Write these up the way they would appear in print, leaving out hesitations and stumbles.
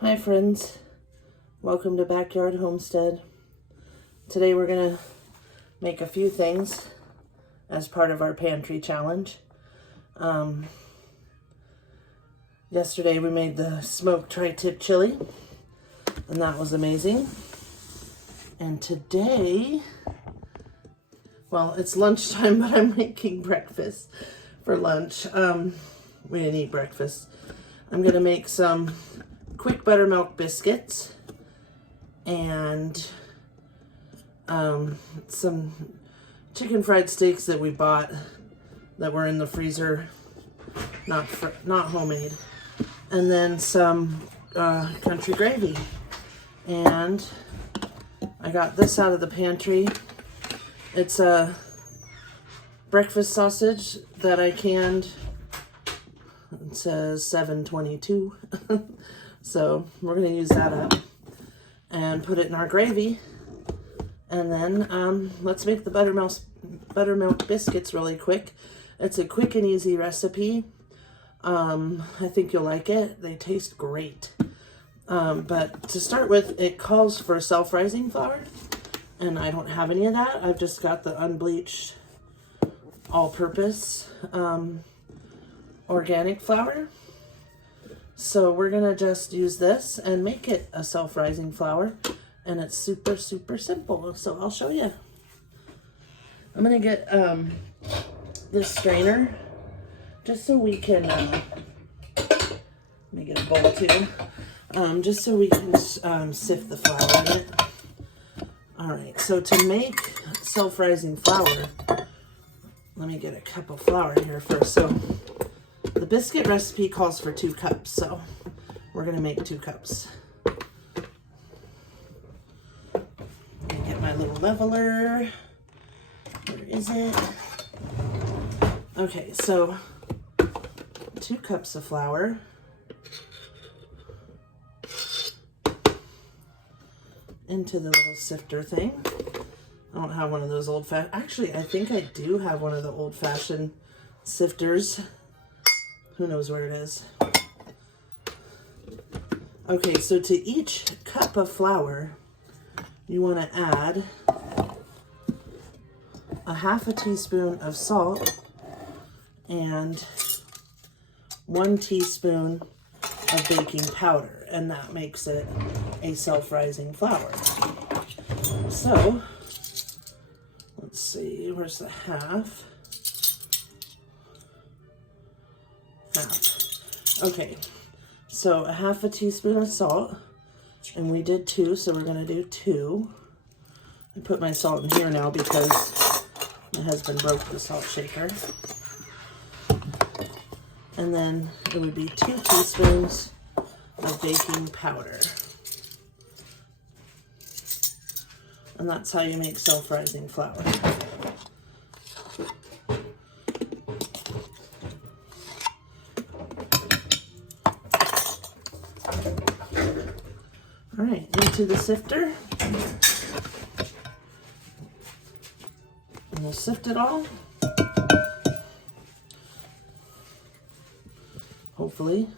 Hi friends, welcome to Backyard Homestead. Today we're going to make a few things as part of our pantry challenge. Yesterday we made the smoked tri-tip chili and that was amazing. And today, well, it's lunchtime, but I'm making breakfast for lunch. We didn't eat breakfast. I'm going to make some quick buttermilk biscuits and some chicken fried steaks that we bought that were in the freezer, not homemade, and then some country gravy. And I got this out of the pantry. It's a breakfast sausage that I canned. It says 7/22. So we're going to use that up and put it in our gravy. And then let's make the buttermilk biscuits really quick. It's a quick and easy recipe. I think you'll like it. They taste great. But to start with, it calls for self-rising flour. And I don't have any of that. I've just got the unbleached all-purpose organic flour. So we're going to just use this and make it a self-rising flour. And it's super, super simple. So I'll show you. I'm going to get this strainer just so we can, let me get a bowl too, just so we can sift the flour in it. All right, so to make self-rising flour, let me get a cup of flour here first. So the biscuit recipe calls for 2 cups, so we're going to make 2 cups. Let me get my little leveler. Where is it? Okay, so 2 cups of flour. Into the little sifter thing. I don't have one of those old-fashioned... Actually, I think I do have one of the old-fashioned sifters. Who knows where it is? Okay, so to each cup of flour, you want to add a half a teaspoon of salt and 1 teaspoon of baking powder, and that makes it a self-rising flour. So, let's see, where's the half? Okay, so a half a teaspoon of salt, and we did 2, so we're going to do 2. I put my salt in here now because my husband broke the salt shaker. And then it would be 2 teaspoons of baking powder. And that's how you make self-rising flour. All right, into the sifter. And we'll sift it all. Hopefully.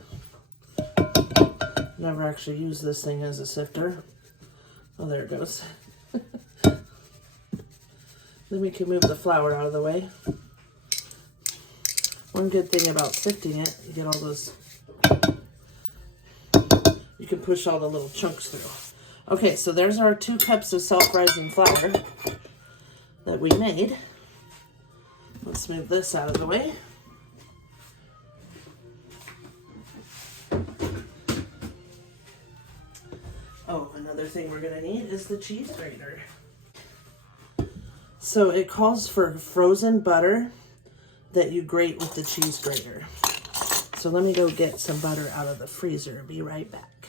Never actually used this thing as a sifter. Oh, there it goes. Then we can move the flour out of the way. One good thing about sifting it, you get all those, you can push all the little chunks through. Okay, so there's our 2 cups of self-rising flour that we made. Let's move this out of the way. Oh, another thing we're gonna need is the cheese grater. So it calls for frozen butter that you grate with the cheese grater. So let me go get some butter out of the freezer. Be right back.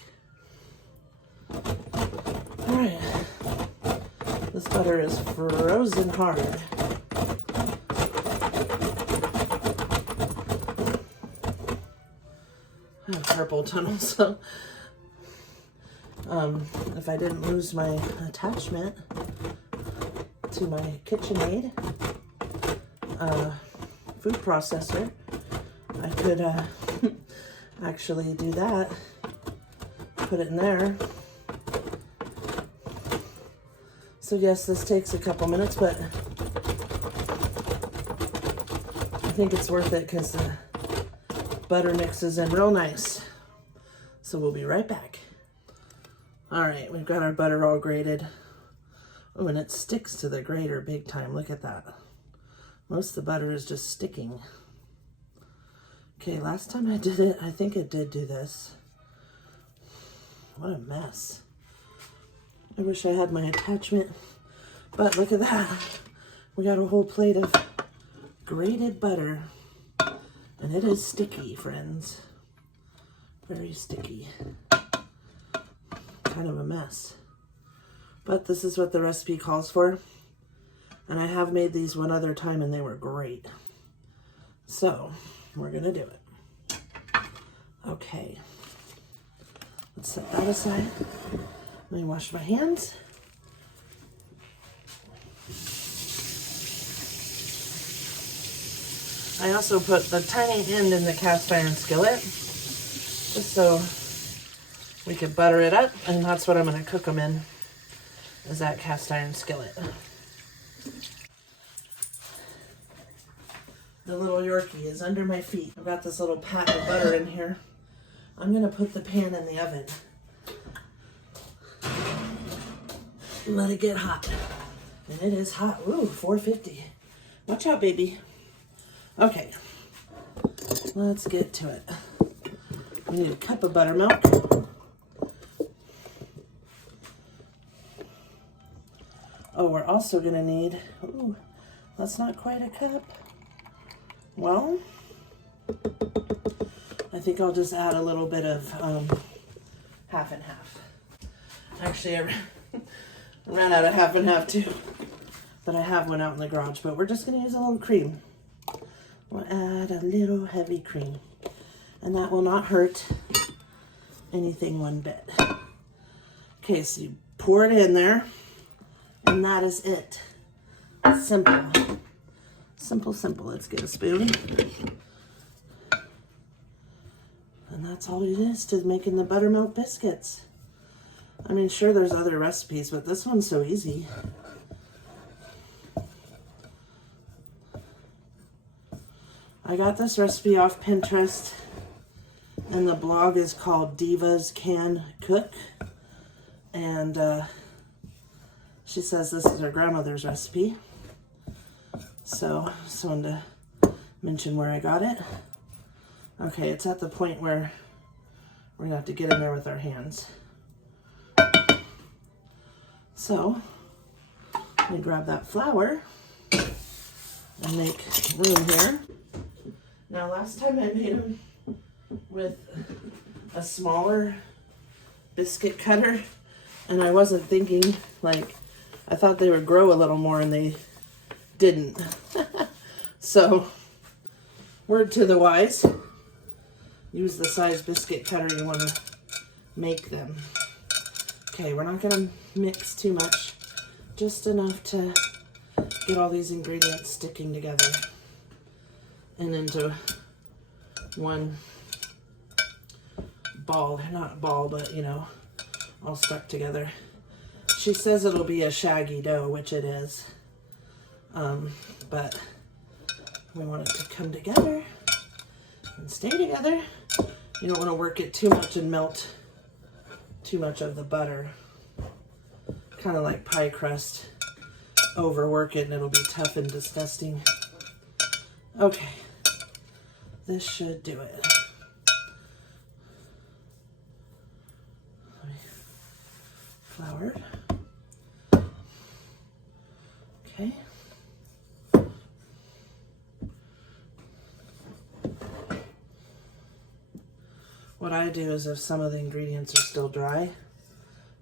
All right, this butter is frozen hard. I have carpal tunnel, so if I didn't lose my attachment to my KitchenAid food processor, I could actually do that put it in there. So yes, this takes a couple minutes, but I think it's worth it because the butter mixes in real nice. So we'll be right back. All right, we've got our butter all grated. Oh, and it sticks to the grater big time. Look at that. Most of the butter is just sticking. Okay, last time I did it, I think it did do this. What a mess. I wish I had my attachment, but look at that. We got a whole plate of grated butter, and it is sticky, friends. Very sticky. Kind of a mess. But this is what the recipe calls for. And I have made these one other time and they were great. So we're gonna do it. Okay. Let's set that aside. Let me wash my hands. I also put the tiny end in the cast iron skillet, just so we could butter it up, and that's what I'm going to cook them in, is that cast iron skillet. The little Yorkie is under my feet. I've got this little pat of butter in here. I'm going to put the pan in the oven. Let it get hot. And it is hot. Ooh, 450. Watch out, baby. Okay, let's get to it. We need a cup of buttermilk. Oh, we're also gonna need, ooh, that's not quite a cup. Well, I think I'll just add a little bit of half and half. Actually, I ran out of half and half too, but I have one out in the garage, but we're just gonna use a little cream. We'll add a little heavy cream, and that will not hurt anything one bit. Okay, so you pour it in there, and that is it. Simple. Simple, simple. Let's get a spoon. And that's all it is to making the buttermilk biscuits. I mean, sure, there's other recipes, but this one's so easy. I got this recipe off Pinterest, and the blog is called Divas Can Cook, and she says this is her grandmother's recipe, so just wanted to mention where I got it. Okay, it's at the point where we're gonna have to get in there with our hands. So let me grab that flour and make room here. Now, last time I made them with a smaller biscuit cutter, and I wasn't thinking, like, I thought they would grow a little more, and they didn't. So, word to the wise, use the size biscuit cutter you want to make them. Okay, we're not going to mix too much, just enough to get all these ingredients sticking together and into one ball, not ball, but you know, all stuck together. She says it'll be a shaggy dough, which it is, but we want it to come together and stay together. You don't want to work it too much and melt too much of the butter. Kind of like pie crust. Overwork it and it'll be tough and disgusting. Okay. This should do it. Flour. Okay. What I do is if some of the ingredients are still dry,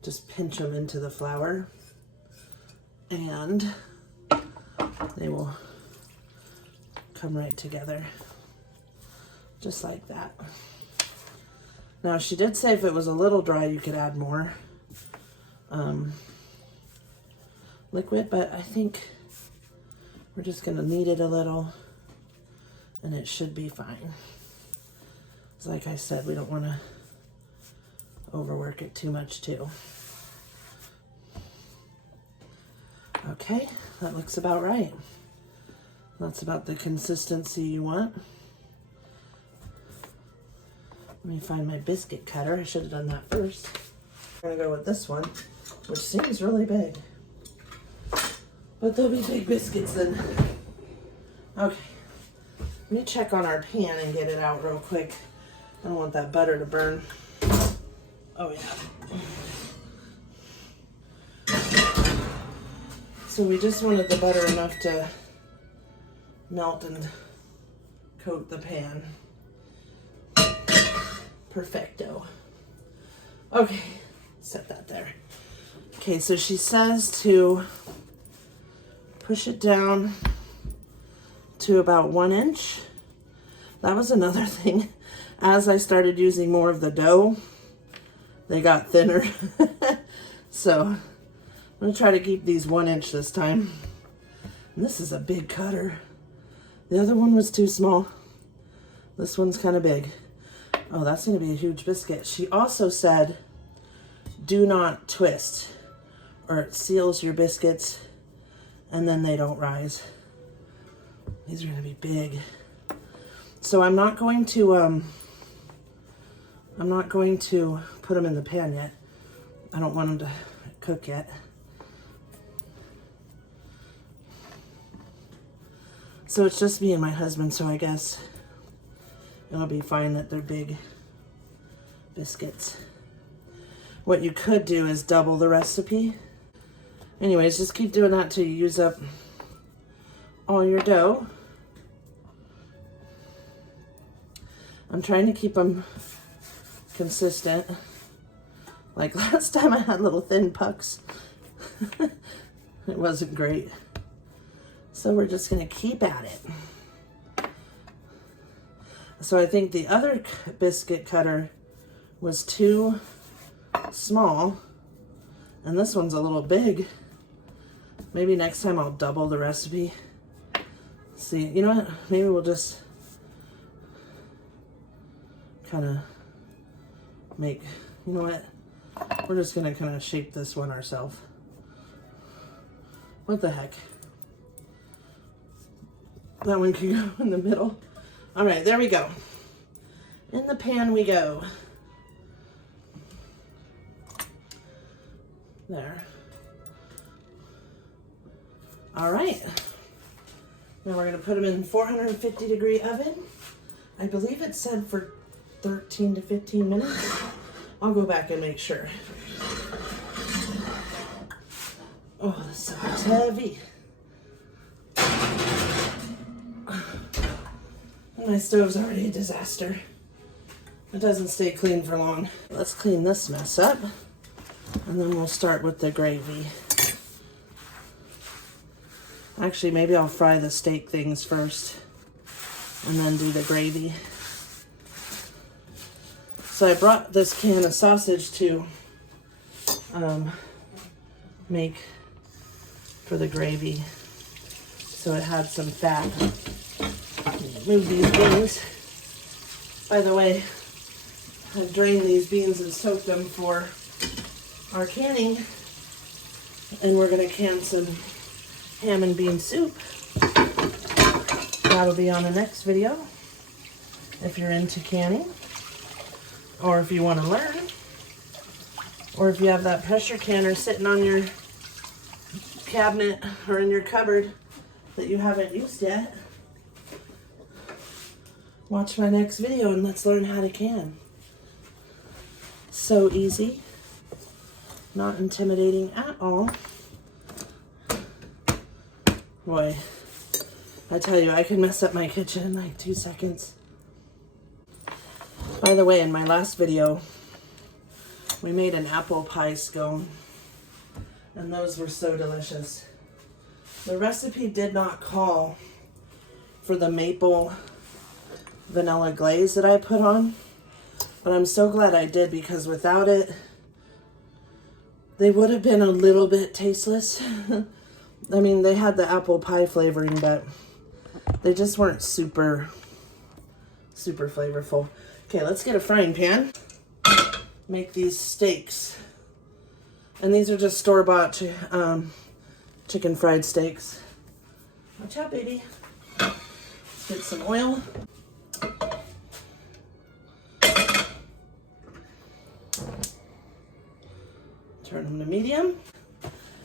just pinch them into the flour and they will come right together. Just like that. Now, she did say if it was a little dry, you could add more liquid, but I think we're just going to knead it a little and it should be fine. It's like I said, we don't want to overwork it too much too. Okay, that looks about right. That's about the consistency you want. Let me find my biscuit cutter. I should have done that first. I'm gonna go with this one, which seems really big. But they'll be big biscuits then. Okay, let me check on our pan and get it out real quick. I don't want that butter to burn. Oh yeah. So we just wanted the butter enough to melt and coat the pan. Perfecto. Okay, set that there. Okay, so she says to push it down to about 1 inch. That was another thing. As I started using more of the dough, they got thinner. So I'm gonna try to keep these 1 inch this time. And this is a big cutter. The other one was too small. This one's kind of big. Oh, that's gonna be a huge biscuit. She also said, do not twist or it seals your biscuits and then they don't rise. These are gonna be big. So I'm not going to put them in the pan yet. I don't want them to cook yet. So it's just me and my husband, so I guess it'll be fine that they're big biscuits. What you could do is double the recipe. Anyways, just keep doing that till you use up all your dough. I'm trying to keep them consistent. Like last time I had little thin pucks. It wasn't great. So we're just gonna keep at it. So I think the other biscuit cutter was too small and this one's a little big. Maybe next time I'll double the recipe. See, you know what? Maybe we'll just kind of make, you know what? We're just gonna kind of shape this one ourselves. What the heck? That one can go in the middle. All right, there we go. In the pan we go. There. All right. Now we're gonna put them in 450-degree oven. I believe it said for 13 to 15 minutes. I'll go back and make sure. Oh, this stuff is heavy. My stove's already a disaster. It doesn't stay clean for long. Let's clean this mess up, and then we'll start with the gravy. Actually, maybe I'll fry the steak things first, and then do the gravy. So I brought this can of sausage to make for the gravy, so it had some fat. Move these beans. By the way, I've drained these beans and soaked them for our canning, and we're gonna can some ham and bean soup. That'll be on the next video if you're into canning, or if you want to learn, or if you have that pressure canner sitting on your cabinet or in your cupboard that you haven't used yet. Watch my next video and let's learn how to can. So easy, not intimidating at all. Boy, I tell you, I can mess up my kitchen in like 2 seconds. By the way, in my last video, we made an apple pie scone, and those were so delicious. The recipe did not call for the maple vanilla glaze that I put on, but I'm so glad I did, because without it, they would have been a little bit tasteless. I mean, they had the apple pie flavoring, but they just weren't super flavorful. Okay, let's get a frying pan. make these steaks. And these are just store-bought chicken fried steaks. Watch out, baby. Let's get some oil. Turn them to medium.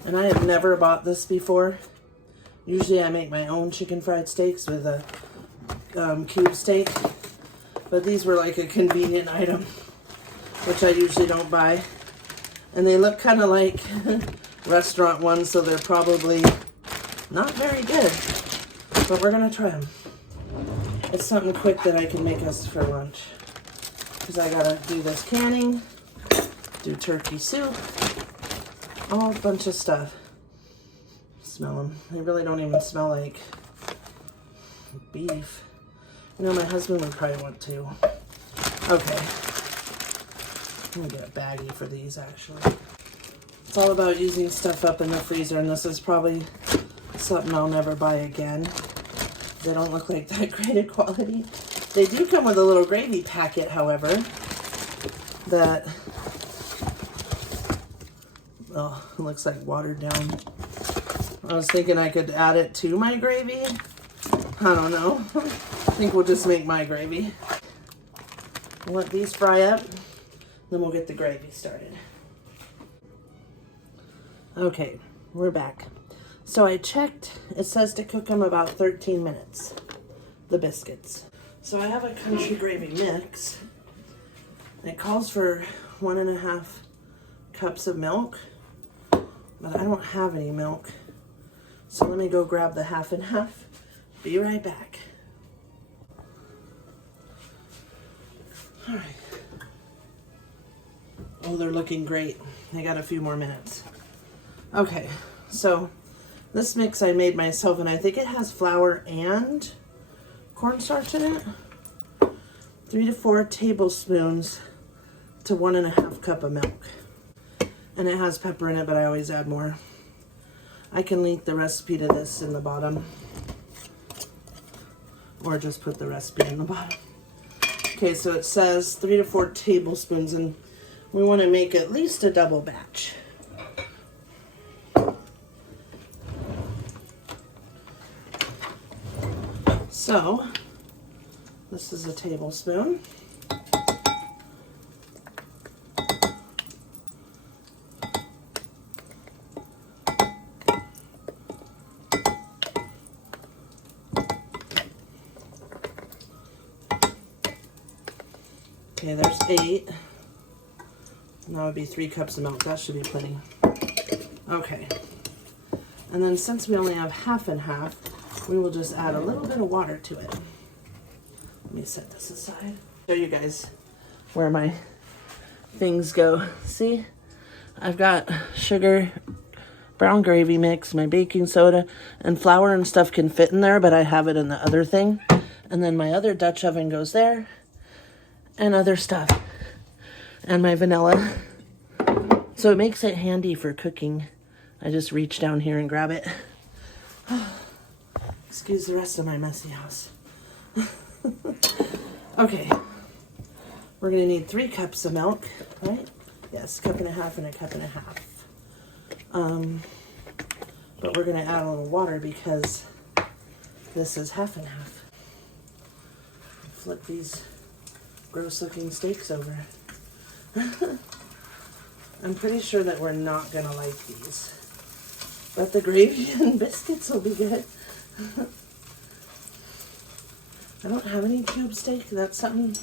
And I have never bought this before. Usually I make my own chicken fried steaks with a cube steak. But these were like a convenient item, which I usually don't buy. And they look kind of like restaurant ones, so they're probably not very good. But we're going to try them. It's something quick that I can make us for lunch. Because I got to do this canning, do turkey soup, a whole bunch of stuff. Smell them. They really don't even smell like beef. You know, my husband would probably want to. Okay. I'm gonna get a baggie for these, actually. It's all about using stuff up in the freezer, and this is probably something I'll never buy again. They don't look like that great a quality. They do come with a little gravy packet, however, that, oh, it looks like watered down. I was thinking I could add it to my gravy. I don't know. I think we'll just make my gravy. I'll let these fry up, then we'll get the gravy started. Okay, we're back. So I checked, it says to cook them about 13 minutes, the biscuits. So I have a country gravy mix. It calls for 1.5 cups of milk, but I don't have any milk. So let me go grab the half and half. Be right back. All right. Oh, they're looking great. They got a few more minutes. Okay, so this mix I made myself, and I think it has flour and cornstarch in it. 3 to 4 tablespoons to 1.5 cup of milk. And it has pepper in it, but I always add more. I can link the recipe to this in the bottom, or just put the recipe in the bottom. Okay, so it says 3 to 4 tablespoons, and we want to make at least a double batch. So, this is a tablespoon. Okay, there's 8. And that would be 3 cups of milk. That should be plenty. Okay. And then since we only have half and half, we will just add a little bit of water to it. Let me set this aside. Show you guys where my things go. See? I've got sugar, brown gravy mix, my baking soda, and flour and stuff can fit in there, but I have it in the other thing. And then my other Dutch oven goes there. And other stuff, and my vanilla, so it makes it handy for cooking. I just reach down here and grab it. Excuse the rest of my messy house. Okay, we're gonna need 3 cups of milk, right? Yes, 1.5 cups and 1.5 cups. But we're gonna add a little water because this is half and half. Flip these gross looking steaks over. I'm pretty sure that we're not gonna like these, but the gravy and biscuits will be good. I don't have any cube steak. That's something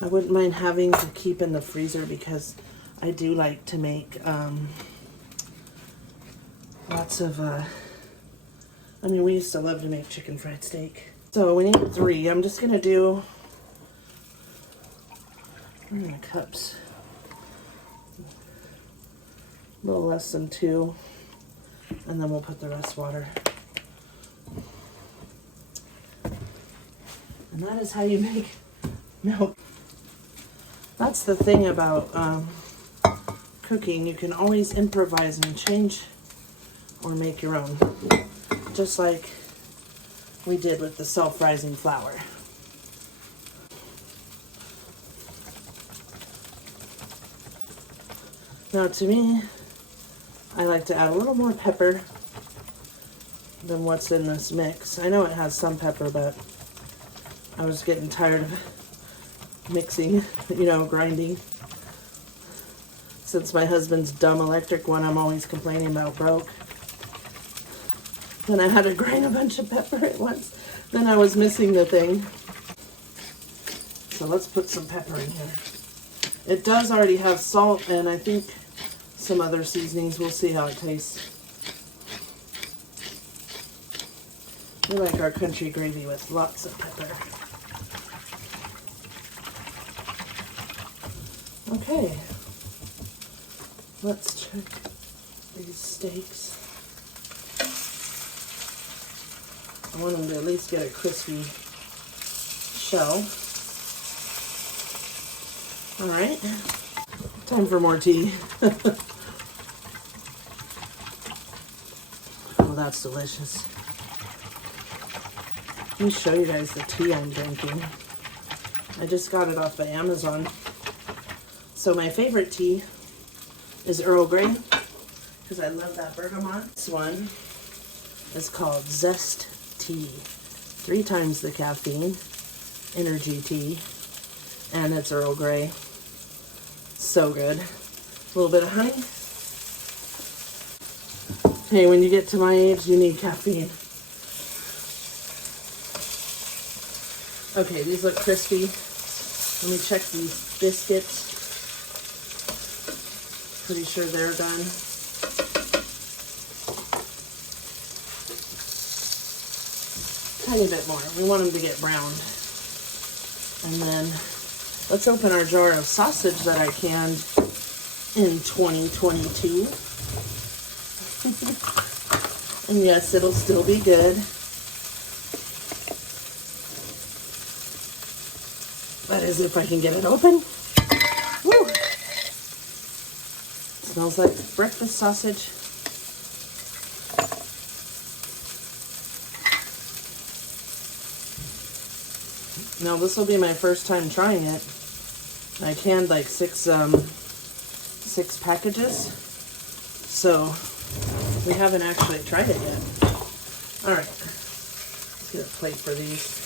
I wouldn't mind having to keep in the freezer, because I do like to make lots of I mean, we used to love to make chicken fried steak. So we need 3. I'm just gonna do cups, a little less than 2, and then we'll put the rest water. And that is how you make milk. That's the thing about cooking. You can always improvise and change or make your own, just like we did with the self-rising flour. Now to me, I like to add a little more pepper than what's in this mix. I know it has some pepper, but I was getting tired of mixing, grinding. Since my husband's dumb electric one I'm always complaining about broke. Then I had to grind a bunch of pepper at once. Then I was missing the thing. So let's put some pepper in here. It does already have salt and I think some other seasonings. We'll see how it tastes. We like our country gravy with lots of pepper. Okay. Let's check these steaks. I want them to at least get a crispy shell. All right, time for more tea. Oh, that's delicious. Let me show you guys the tea I'm drinking. I just got it off of Amazon. So my favorite tea is Earl Grey, because I love that bergamot. This one is called Zest Tea. 3 times the caffeine, energy tea, and it's Earl Grey. So good. A little bit of honey. Hey, when you get to my age, you need caffeine. Okay, these look crispy. Let me check these biscuits. Pretty sure they're done. Tiny bit more. We want them to get browned. And then let's open our jar of sausage that I canned in 2022. And yes, it'll still be good. That is if I can get it open. Woo! Smells like breakfast sausage. Now this will be my first time trying it. I canned like six packages, so we haven't actually tried it yet. All right, let's get a plate for these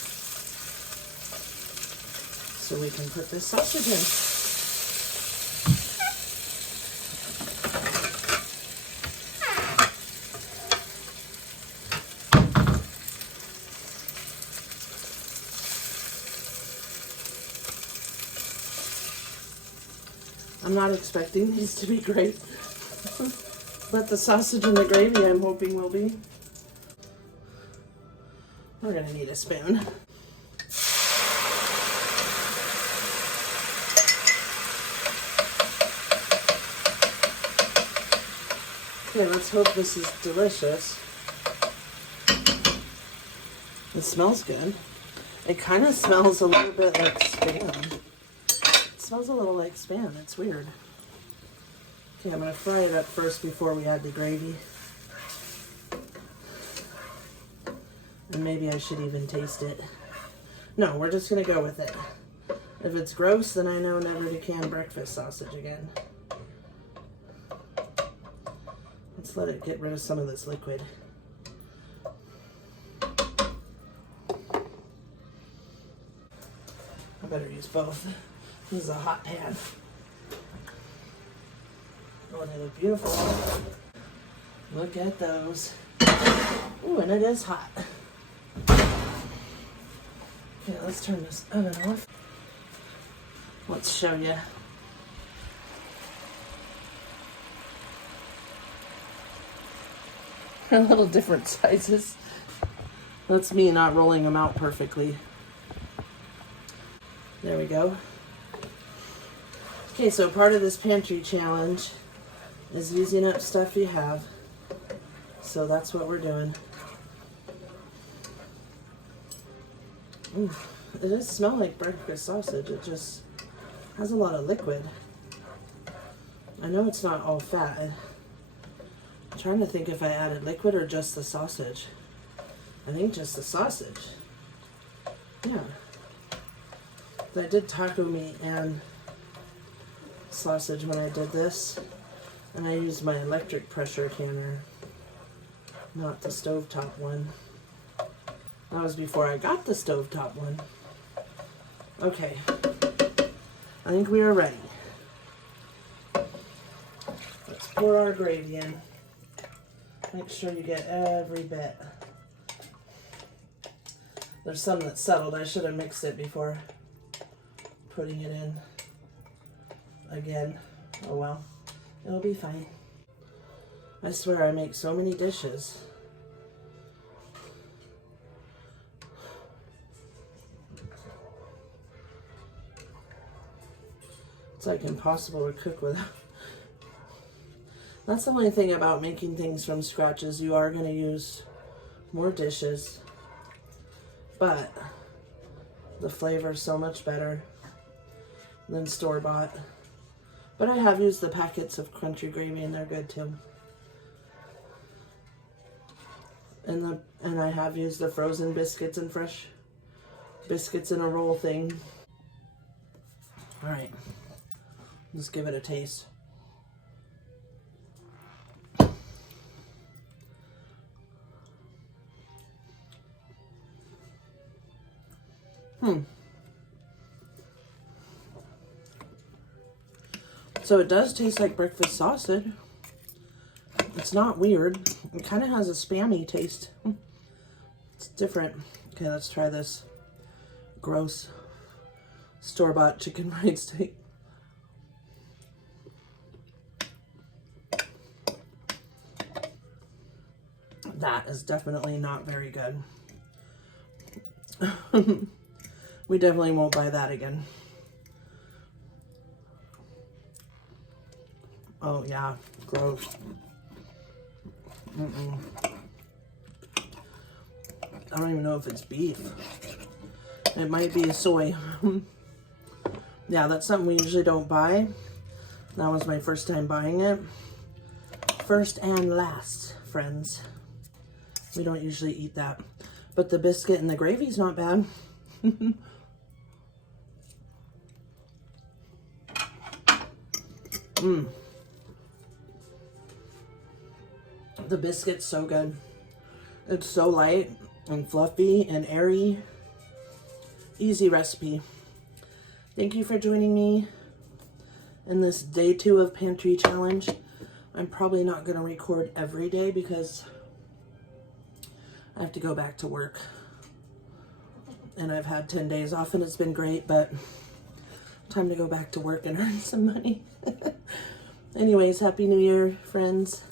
so we can put this sausage in. I'm not expecting these to be great, but the sausage and the gravy I'm hoping will be. We're gonna need a spoon. Okay, let's hope this is delicious. It smells good. It kind of smells a little bit like Spam. It smells a little like Spam. It's weird. Okay, I'm going to fry it up first before we add the gravy. And maybe I should even taste it. No, we're just going to go with it. If it's gross, then I know never to can breakfast sausage again. Let's let it get rid of some of this liquid. I better use both. This is a hot pan. Oh, they look beautiful. Look at those. Ooh, and it is hot. Okay, let's turn this oven off. Let's show you. A little different sizes. That's me not rolling them out perfectly. There we go. Okay, so part of this pantry challenge is using up stuff you have. So that's what we're doing. Ooh, it does smell like breakfast sausage. It just has a lot of liquid. I know it's not all fat. I'm trying to think if I added liquid or just the sausage. I think just the sausage. Yeah. I did taco meat and sausage when I did this. And I use my electric pressure canner, not the stovetop one. That was before I got the stovetop one. Okay, I think we are ready. Let's pour our gravy in. Make sure you get every bit. There's some that's settled. I should have mixed it before putting it in again. Oh well, it'll be fine. I swear I make so many dishes. It's like impossible to cook without. That's the only thing about making things from scratch is you are going to use more dishes, but the flavor is so much better than store-bought. But I have used the packets of country gravy and they're good too. And I have used the frozen biscuits and fresh biscuits in a roll thing. All right, let's give it a taste. So it does taste like breakfast sausage. It's not weird. It kind of has a spammy taste. It's different. Okay, let's try this gross store-bought chicken fried steak. That is definitely not very good. We definitely won't buy that again. Oh yeah, gross. I don't even know if it's beef. It might be soy. Yeah, that's something we usually don't buy. That was my first time buying it. First and last, friends. We don't usually eat that. But the biscuit and the gravy's not bad. The biscuit's so good. It's so light and fluffy and airy. Easy recipe. Thank you for joining me in this day 2 of Pantry Challenge. I'm probably not going to record every day because I have to go back to work. And I've had 10 days off and it's been great, but time to go back to work and earn some money. Anyways, Happy New Year, friends.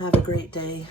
Have a great day.